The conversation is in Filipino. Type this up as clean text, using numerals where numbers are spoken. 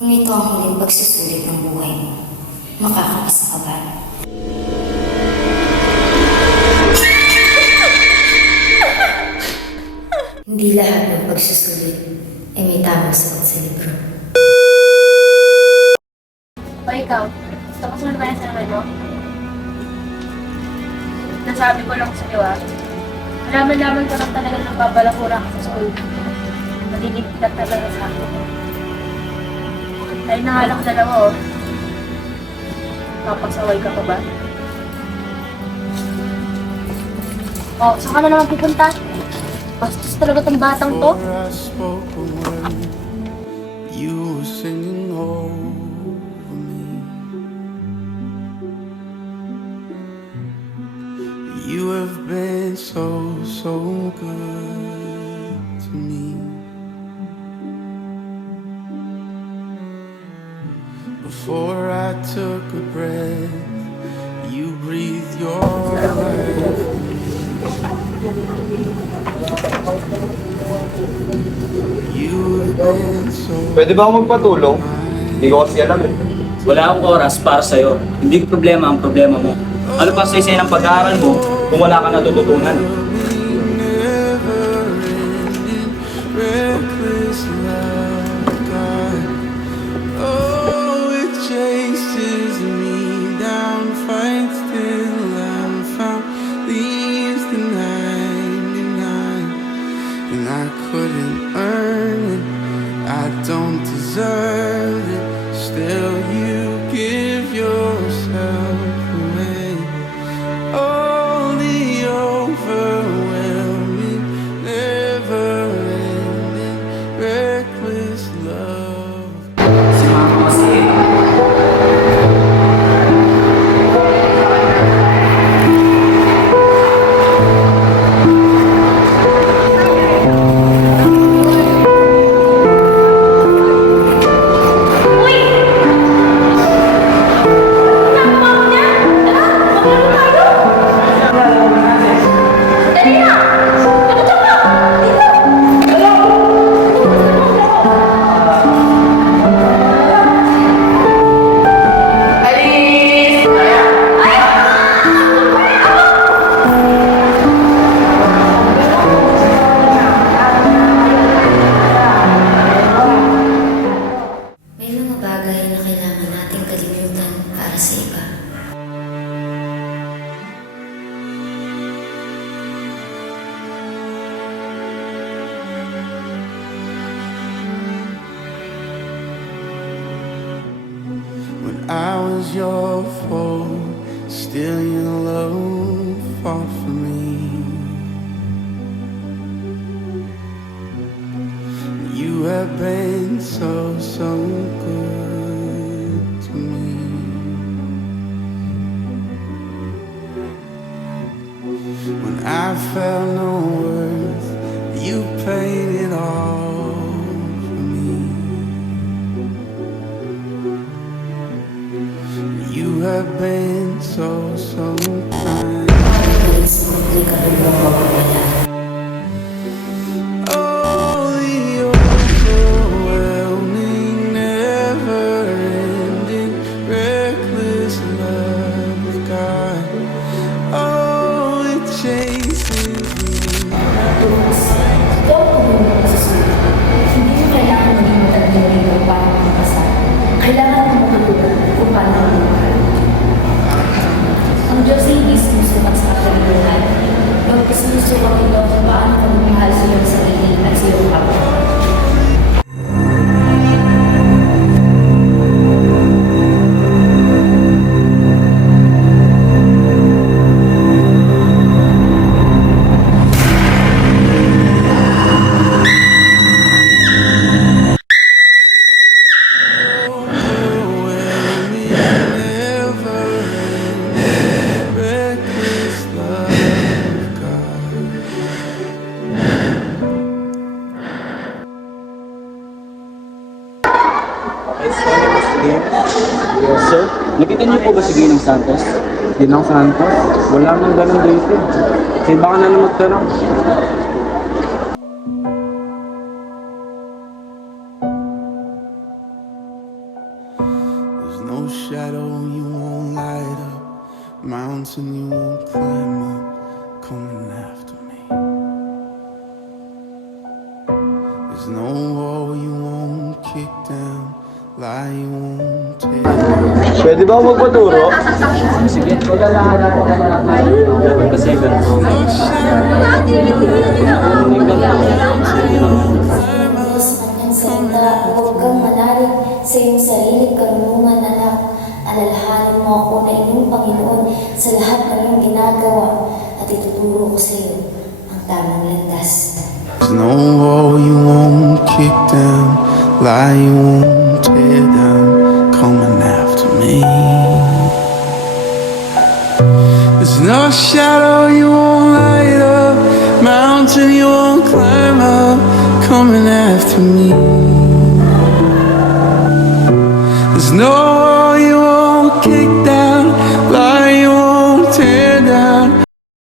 Kung ito ang huling pagsusulit ng buhay mo, makakapasa ka ba? Hindi lahat ng pagsusulit ay may tamang sagot sa libro. O ikaw, gusto ko sunod ba yung sarili mo? Nasabi ko lang sa'yo malaman ko lang talaga ng babalakura ka sa school. Magiging ka talaga sa akin. Dahil nahalak dalawa Papagsaway ka pa ba? Saan ka na naman pupunta? Bastos talaga tong batang to. You were singing over me. You have been so good to me. Before I took a breath, you breathed your life. Pwede ba ako magpatulong? Hindi ko kasi alam eh. Wala akong oras para sa'yo. Hindi ko problema ang problema mo. Ano pa sa isa ng pag-aaral mo kung wala ka natututunan? Oh, it chases me down, fights till I'm found, leaves the 99, and I couldn't earn it. I don't deserve it. Still, you give yourself away. Oh, the overwhelming, never-ending, reckless love. Si mama kasi. May mga bagay na kailangan nating kalimutan para sa iba. When I was your foe, still your love fought for me. You have been so good to me. When I felt no worth, you paid it all for me. You have been so kind. Balik sa komplikadong pagpapalala. Oh, the overwhelming, never-ending, reckless love of God. Oh, it chases me. Hindi mo kailangan maging matalino kung paano magpasa. Kailangan mo matutunan kung paano magpapalala. Ang Diyos ay hindi sumusukat sa katalinuhan. Pagkas sumusukat ito kung paano ka magmahal sa iyong sarili at sa iyong kapwa. Overwhelming, never-ending, reckless love of God. Yes, sir. Nakita niyo po ba si Ginang Santos? Ginang Santos? Wala nang ganun dito. Kaya baka na naman magtanong. no shadow you won't light up, mountain you won't climb up, coming after me. There's no wall you won't kick down, lie you won't tear down. Pwede ba ako magpaturo? Sige, kasi ganito. Diyos kanyang salita, huwag kang manalig sa iyong sarili karunungan, anak. Alalahanin mo ako na inyong Panginoon sa lahat ng iyong ginagawa at ituturo ko sa iyo ang tamang landas. There's no wall you won't kick down, lie you won't tear down, coming after me. There's no shadow you won't light up, mountain you won't climb up, coming after me. There's no wall you